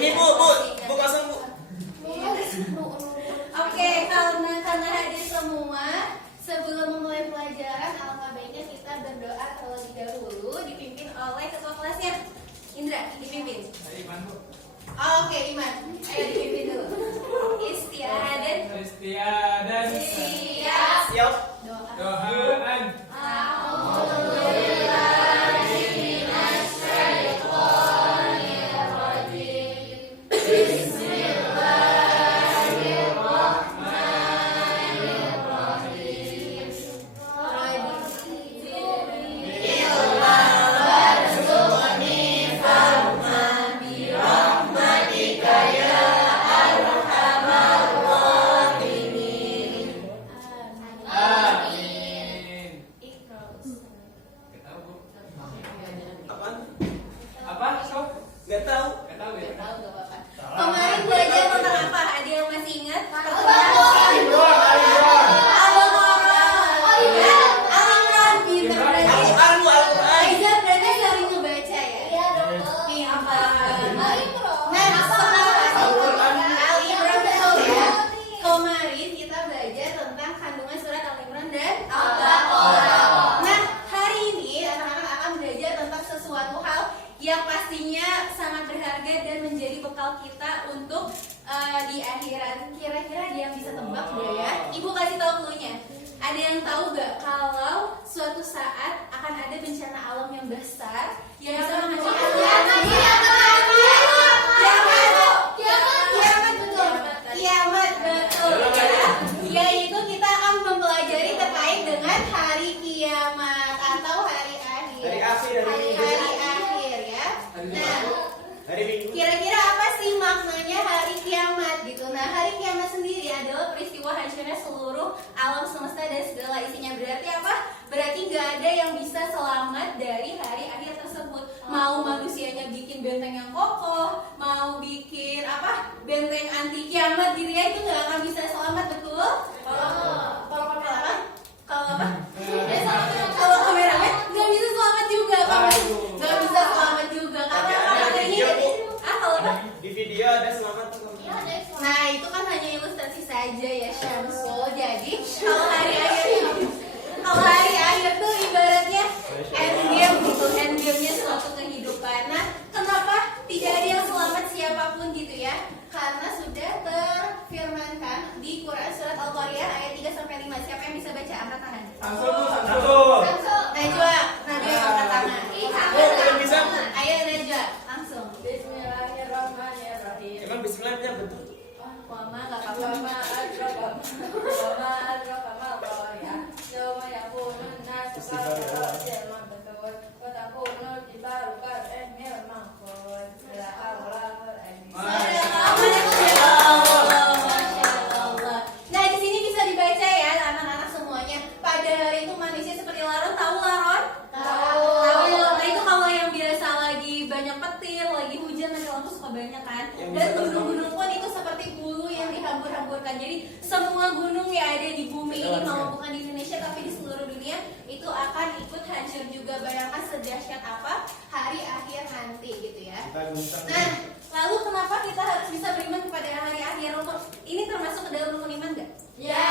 Ini bu langsung bu. Oke, karena hadir semua, sebelum memulai pelajaran, alangkah baiknya kita berdoa terlebih dahulu, dipimpin oleh ketua kelasnya. Indra, dipimpin. Iman bu. Oke, Iman. Ayo dipimpin dulu. Istiadat. Siap. Doa. Gak tahu gak apa-apa. Kemarin belajar tentang apa? Ada yang masih ingat? Kemarin kita belajar tentang kandungan surat Al-Imran dan Al-Baqarah. Nah, hari ini anak-anak akan belajar tentang sesuatu hal yang pastinya sangat berharga dan menjadi bekal kita untuk di akhirat. Kira-kira ada yang bisa tebak gak ya? Ibu kasih tahu cluenya. Ada yang tahu gak kalau suatu saat akan ada bencana alam yang besar yang bisa menghancurkan kiamat, betul ya. Yaitu kita akan mempelajari terkait dengan hari kiamat atau hari akhir. Hari akhir ya. Nah, kira-kira apa sih maknanya hari kiamat gitu? Nah, hari kiamat sendiri adalah peristiwa hancurnya seluruh alam semesta dan segala isinya. Berarti apa? Berarti nggak ada yang bisa selamat dari hari akhir tersebut. Mau manusianya bikin benteng yang kokoh, mau bikin apa benteng anti kiamat gitu ya, itu nggak akan bisa selamat, betul? Kalau kameramen, kalau kameramen nggak bisa selamat juga, nggak bisa selamat juga karena materinya kalau apa? Di video ada selamat. Nah, itu kan hanya ilustrasi saja ya, Syamsul. Jadi kalau hari akhir tuh ibaratnya endgame gitu, endgame-nya suatu kehidupan. Nah, kenapa tidak ada yang selamat siapapun gitu ya? Karena sudah terfirmankan di Quran surat Al-Qariyah ayat 3-5. Siapa yang bisa baca? Angkat tangan. Samsul. Najwa angkat tangan. Bisa. Ayo Najwa, langsung. Bismillahirrahmanirrahim. Emang bismillahnya betul. Mama nggak apa-apa. Nah, di sini bisa dibaca ya anak-anak semuanya. Pada hari itu manusia seperti laron, tahu laron? Tahu. Nah, itu kalau yang biasa lagi banyak petir, lagi hujan, nanti lampu suka banyak kan. Dan gunung-gunung pun itu seperti bulu yang dihambur-hamburkan. Jadi semua gunung yang ada di bumi ini, kalau bukan di Indonesia tapi di seluruh dunia, itu akan ikut hancur juga. Bayangkan sedahsyat apa hari akhir nanti gitu ya. Nah, lalu kenapa kita harus bisa beriman kepada hari akhir? Ini termasuk ke dalam rukun iman gak? Ya.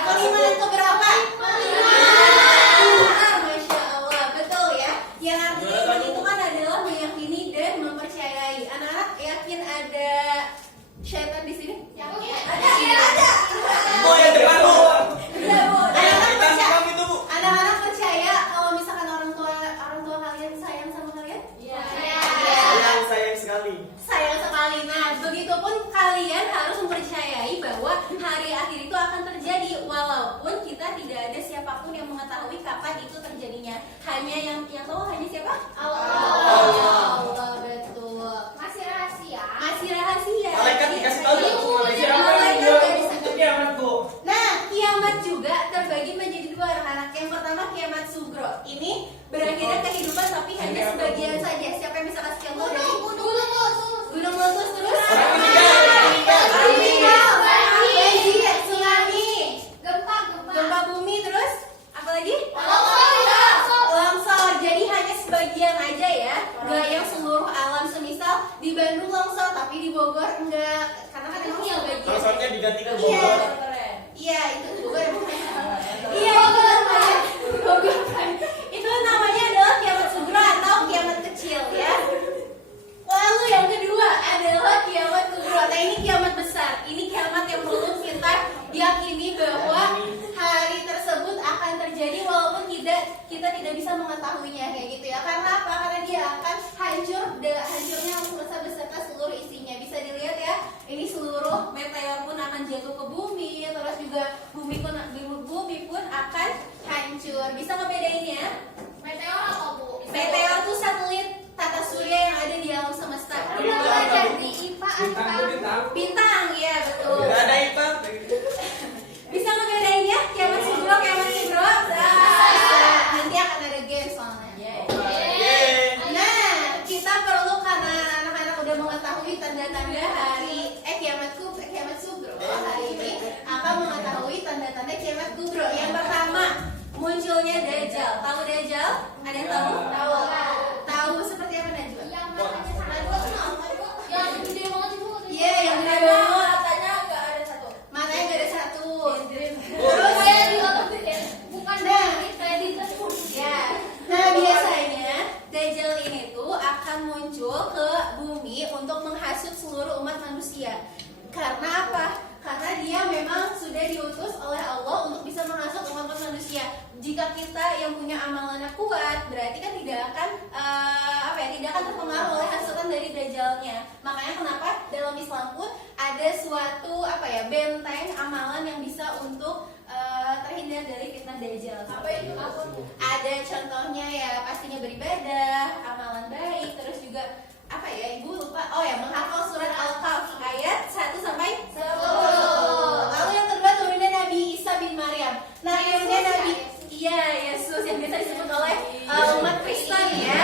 Rukun iman yang keberapa? Masya Allah, betul ya. Yang artinya iman itu kan adalah meyakini dan mempercayai. Anak-anak yakin ada syaitan di sini? Ada. Oh ya depan bu. Anak-anak percaya kalau misalkan orang tua kalian sayang sama kalian? Iya. Sayang sekali. Sayang sekali. Nah, begitupun kalian harus mempercayai bahwa hari akhir itu akan terjadi, walaupun kita tidak ada siapapun yang mengetahui kapan itu terjadinya. Hanya yang tahu hanya siapa? Allah, betul. Masih rahasia. Malaikat dikasih tahu nggak? Kiamat bu. Nah, kiamat juga terbagi menjadi dua anak-anak. Yang pertama kiamat sugro. Ini berakhirnya kehidupan tapi hanya sebagian saja. Siapa yang bisa kasih contoh dari gunung meletus terus? Banjir, tsunami, gempa bumi, terus apa lagi? Longsor. Jadi hanya longsor, tapi di Bogor enggak, karena kan emang Iya, bagian. Longsornya diganti ke Iya. Bogor. Iya, itu Bogor emang. Iya, itu namanya Bogor kan. Itu namanya adalah kiamat sugro atau kiamat kecil ya. Lalu yang kedua adalah kiamat kubro. Nah, ini kiamat besar. Ini kiamat yang perlu kita yakini bahwa hari tersebut akan terjadi walaupun kita tidak bisa mengetahuinya kayak gitu ya. Karena apa? Karena dia akan hancurnya langsung beserta seluruh isinya. Bisa dilihat ya. Ini seluruh meteor pun akan jatuh ke bumi, terus juga bumi pun akan hancur. Bisa ngebedainnya? Meteor apa, Bu? Meteor itu satelit tata surya yang ada di alam semesta. Itu apa, Belajar Bu? di IPA Bintang. Bintang, ya betul. Nggak ada hitam. Bisa ngebedain ya kiamat sugro, kiamat kubro? Nanti akan ada game soalnya. Nah, kita perlu karena anak-anak udah mengetahui tanda-tanda kiamat sugro. Hari ini akan mengetahui tanda-tanda kiamat kubro. Yang pertama, munculnya Dajjal. Tahu Dajjal? Ada yang tahu? Tahu seperti apa Najwa? Yang matanya sangat besar. Yang gede banget itu. Iya, yang gede banget. Matanya nggak ada satu. Matanya gak ada satu. Terus kayak di otot gede. Bukan Nah. kayak di tersebut. Ya. Nah, biasanya Dajjal ini tuh akan muncul ke bumi untuk menghasut seluruh umat manusia. Karena apa? Karena dia memang sudah diutus oleh Allah untuk bisa menghasut umat manusia. Jika kita yang punya amalannya kuat, berarti kan tidak akan tidak akan terpengaruh oleh hasutan dari Dajjalnya. Makanya kenapa dalam Islam pun ada suatu benteng amalan yang bisa untuk terhindar dari fitnah Dajjal. Apa itu? Apa, Bu? Ada contohnya ya, pastinya beribadah, amalan baik, terus juga Ibu lupa. Oh ya, menghafal surat Al-Kahf ayat 1 sampai 10. Lalu yang kedua turunnya Nabi Isa bin Maryam. Nah, turunnya Nabi Yesus yang biasa disebut oleh umat Kristen ya.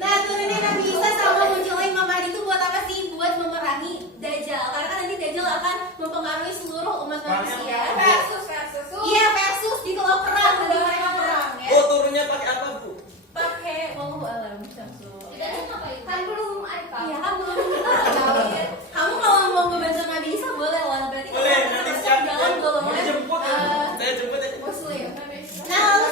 Nah, turunnya Nabi Isa sama munculnya Imam Mahdi itu buat apa sih? Buat memerangi Dajjal. Karena kan nanti Dajjal akan mempengaruhi seluruh umat manusia. Versus. Iya, versus gitu loh, perang ya. Oh, turunnya pakai apa, Bu? Pakai wallahu alam. Tidak apa itu? Kan belum ada. Iya, kan belum tahu. Kamu kalau mau ngebantu Nabi Isa boleh lah, berarti Boleh, nanti siap. jangan golongan Jemput ya. Saya jemput aja. muslim. Nah, lalu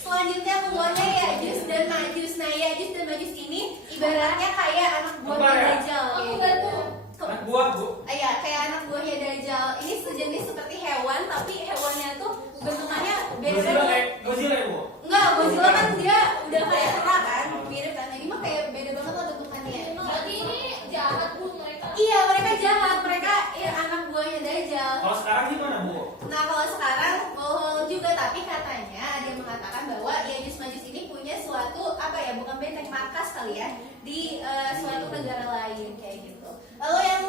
selanjutnya keluarnya Ya'juj dan Ma'juj. Nah, Ya'juj dan Ma'juj ini ibaratnya kayak anak buahnya Dajjal. Aku bantu. Anak buah, Bu. Iya, kayak anak buahnya Dajjal. Ini sejenis seperti hewan, tapi hewannya tuh bentukannya beda-beda. Godzilla ya, Bu? Enggak, Godzilla kan dia udah kayak kera kan, mirip kan. Ini mah kayak beda banget lah bentukannya. Berarti ini jahat, Bu, mereka. Iya, mereka jahat, mereka anak buahnya Dajjal. Kalau sekarang gimana, Bu? Nah, kalau sekarang mau juga, tapi katanya ada yang mengatakan bahwa Ya'juj Ma'juj ini punya suatu bukan benteng, markas kali ya, di suatu negara lain kayak gitu. Lalu yang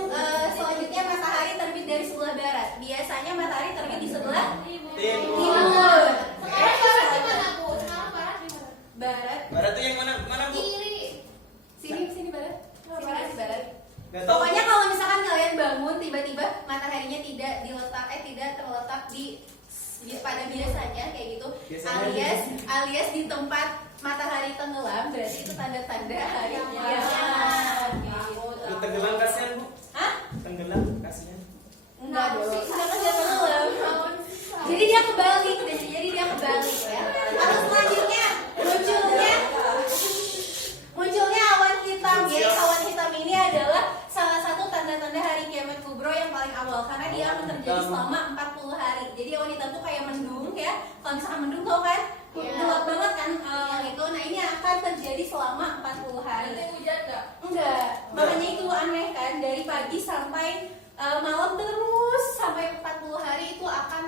selanjutnya matahari terbit dari sebelah barat. Biasanya matahari terbit di sebelah timur. Sekarang barat di mana, Bu? Sekarang barat di mana? Barat. Barat tuh yang mana, Bu? Kiri. Sini barat. Sini barat. Nggak tahu. Pokoknya kalau misalkan kalian bangun tiba-tiba mataharinya tidak terletak pada biasanya kayak gitu, Biasanya alias di tempat matahari tenggelam, berarti itu tanda-tanda hari kiamat. Lu tenggelam kasihan, Bu? Hah? Tenggelam kasihan. Enggak dong. Enggak kan dia tenggelam. Jadi dia kebalik, ya. Lalu selanjutnya munculnya awan hitam. Jadi awan hitam ini adalah salah satu tanda-tanda hari kiamat kubro yang paling awal, karena dia akan terjadi selama 40 hari. Jadi awan hitam tuh kayak mendung ya. Kalau misalkan mendung tau kan, gelap banget kan itu. Nah, ini akan terjadi selama 40 hari. Nanti hujan nggak? Enggak. Makanya itu aneh kan, dari pagi sampai malam terus sampai 40 hari itu akan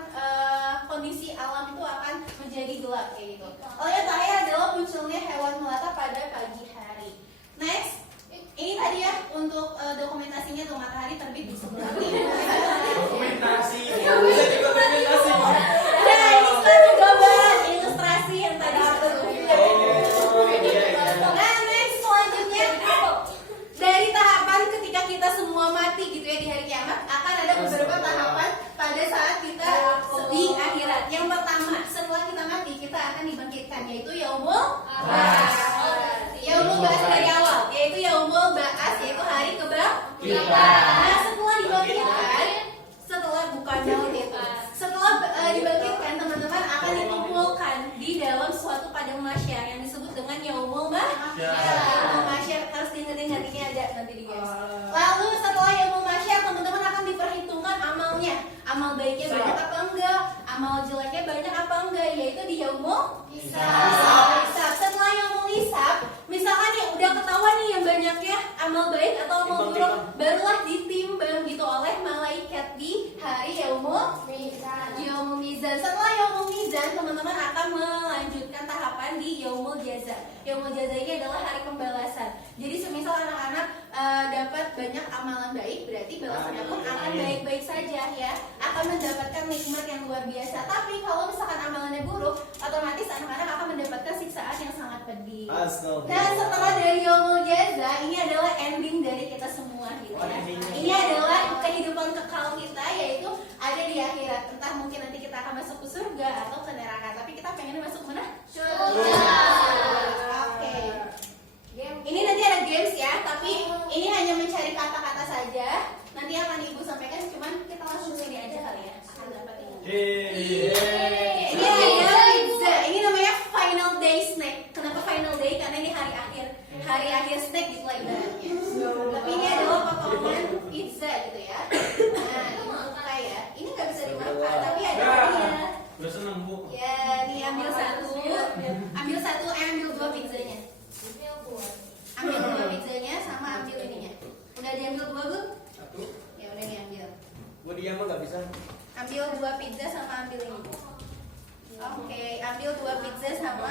kondisi alam itu akan menjadi gelap kayak gitu. Lalu yang terakhir adalah munculnya hewan melata pada pagi hari. Next, ini tadi ya untuk dokumentasinya tuh matahari terbit di sebelah timur. Dokumentasi. Bisa dokumentasi, Bu. Nah, ini suatu gambaran ilustrasi yang tadi Oh, iya. Nah, next selanjutnya dari tahapan ketika kita semua mati gitu ya di hari kiamat, akan ada beberapa tahapan pada saat kita di akhirat. Yang pertama, setelah kita mati kita akan dibangkitkan, yaitu yaumul ba'ats. Yaumul ba'ats Nah, setelah dibangkitkan, setelah bukan maut itu, setelah dibangkitkan teman-teman akan dikumpulkan di dalam suatu padang mahsyar yang disebut dengan yaumul mahsyar. Yaumul mahsyar harus diingetin ini ada nanti di guys. Lalu setelah yaumul mahsyar teman-teman akan diperhitungkan amalnya, amal baiknya banyak apa enggak, amal jeleknya banyak apa enggak, yaitu di yaumul hisab. Setelah yaumul hisab, misalkan yang udah ketahuan nih yang banyaknya amal baik atau amal buruk, barulah ditimbang gitu oleh malaikat di hari yaumul mizan. Setelah yaumul mizan, teman-teman akan melanjutkan tahapan di yaumul jaza. Yaumul jaza ini adalah hari pembalasan. Jadi semisal anak-anak dapat banyak amalan baik, berarti balasannya pun akan baik-baik saja ya, akan mendapatkan nikmat yang luar biasa. Tapi kalau misalkan amalannya buruk, otomatis anak-anak akan mendapatkan siksaan yang sangat pedih. Dan setelah dari yaumul jaza, ini adalah ending dari kita semua gitu ya. Ini adalah kehidupan kekal kita, yaitu ada di akhirat. Entah mungkin nanti kita akan masuk ke surga atau ke neraka, tapi kita pengen masuk mana? Surga. Oke. Ini nanti ada games ya, tapi ini hanya mencari kata-kata saja. Nanti akan ibu sampaikan, cuman kita langsung sini aja kali ya. Akan dapat ini. Ini adalah pizza. Ini namanya final day snack. Kenapa final day? Karena ini hari akhir snack gitu lah ibaratnya. Tapi ini adalah potongan pizza gitu ya. Nah, ini buka ya. Ini nggak bisa dimakan, tapi ada hadiah. Udah seneng bu. Ya, nih ambil satu, ambil dua pizzanya. Ambil dua pizzanya sama ambil ininya. Udah diambil dua bu? Satu. Ya udah diambil. Gua diam mah nggak bisa. Ambil dua pizza sama ambil ini. Oke, ambil dua pizza sama.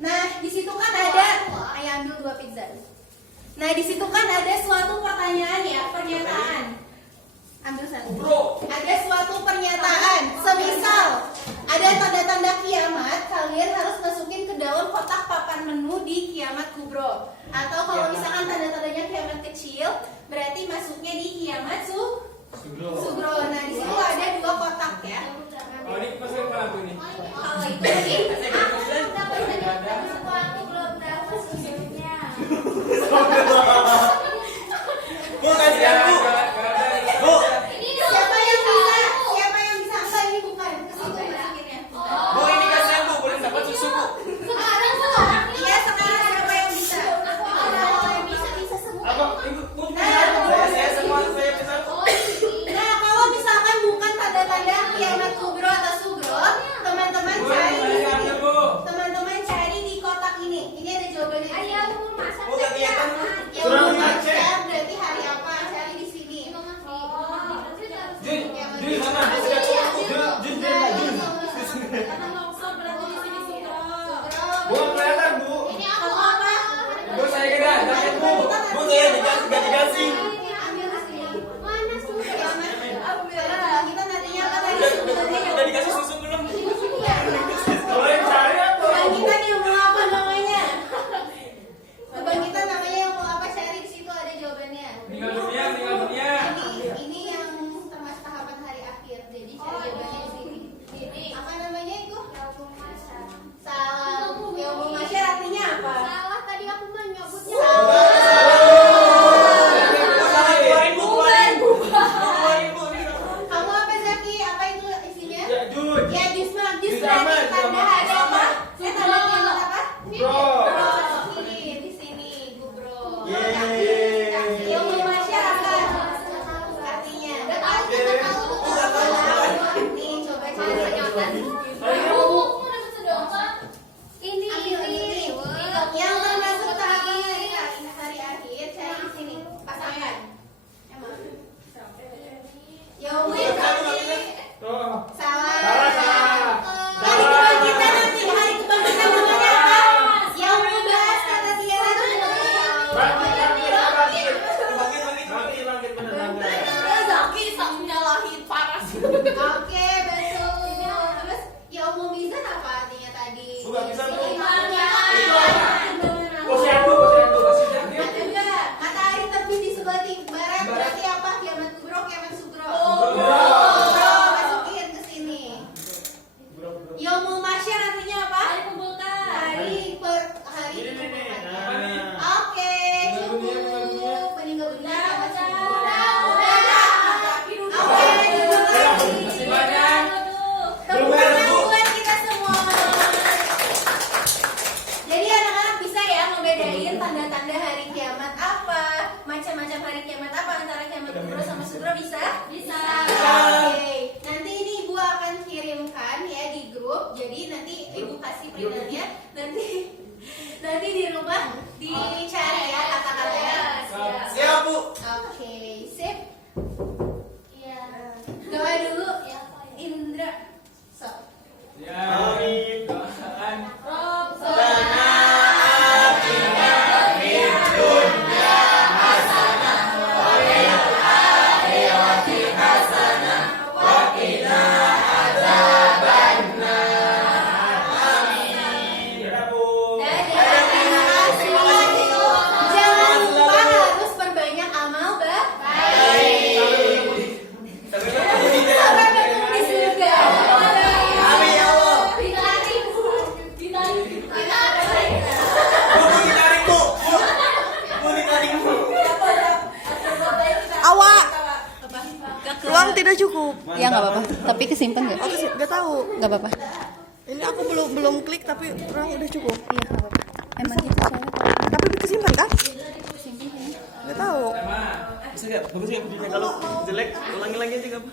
Nah, di situ kan ada. Ayo ambil dua pizza. Nah, di situ kan ada suatu pertanyaan ya, pernyataan. Ambil satu. Bro. Ada suatu pernyataan. Semisal ada tanda-tanda kiamat, kalian harus masukin ke dalam kotak papan menu di kiamat kubro. Atau kalau misalkan tanda-tandanya kiamat kecil, berarti masuknya di kiamat sugro. Nah, di situ ada dua kotak ya. Oh ini masukin ke lagu ini. Kalau itu lagi, Bu kasih aku. Bu. siapa yang bisa enggak ini bukan ke situ masukinnya. Bu ini kasih aku. Boleh dapat susu bu. Iya, sekarang siapa yang bisa? Bisa semua. Apa? Ibu. Saya semua saya bisa. Nah, kalau misalkan bukan tanda-tanda kiamat kubro atau sugro, teman-teman cari di sini. Teman-teman cari di kotak ini. Ini ada jawabannya. Bu gak kelihatan bu. Yang belum baca berarti hari apa? Cari di sini. Jun sana. Jun. Bu kelihatan bu. Kalau apa? Bu saya kira jangan bu. Bu saya dikasih. Ambil di sini. Kita nantinya akan lagi Udah dikasih susu belum? Ya. Boleh cari atau? Kebangkitan yang mau apa namanya? Kebangkitan namanya yang mau apa? Cari di situ ada jawabannya. Tinggal dunia. Ini yang termasuk tahapan hari akhir. Jadi cari jawabannya di sini. Apa namanya itu? Salah. Yaumul mahsyar artinya apa? Kamu apa Zaki? Apa itu isinya? Ya jus berarti tanda hari apa? Tanda kiamat apa? Di sini gubro. Yaumul mahsyar apa? Artinya. Nih coba cari. Yang termasuk tahapan hari akhir cari di sini. Pasangan. Yaumul Salah. Hari kebangkitan nanti, hari kebangkitan namanya apa? Yaumul Ba'ats kata dia tadi. Oke, betul. Terus yaumul mizan apa artinya tadi? Bukan mizan, Bu. Ada enggak? Matahari terbit di sebelah barat berarti apa? Kiamat kubro, kiamat sugro. Masukin ke sini. Yaumul mahsyar artinya apa? Hari dikumpulkan. Oke, Sukro bisa? Bisa. Oke. Nanti ini Ibu akan kirimkan ya di grup. Jadi nanti Ibu kasih printernya. Nanti di rumah dicari ya kata-katanya. Siap, Bu. Oke, sip. Iya. Doa dulu. Ya. Indra. So. Amin. Doakan. Rob. Dadah, Bu. Dadah, terima kasih. Jangan lupa harus perbanyak amal baik. Sampai bertemu di surga. Amin ya Allah. Ditarik. Ditarik. Bu ditarik, Bu. Bu ditarik, Bu. Awak. Ruang tidak cukup. Ya nggak apa-apa. Tapi kesimpan nggak? Aku sih nggak tahu. Nggak apa-apa. Ini aku belum klik tapi ruang udah cukup. Iya nggak apa-apa. Emang gitu soalnya. Tapi kesimpan kan? Nggak tahu. Bisa nggak? Bagus nggak videonya? Kalau jelek, ulangi lagi aja nggak apa?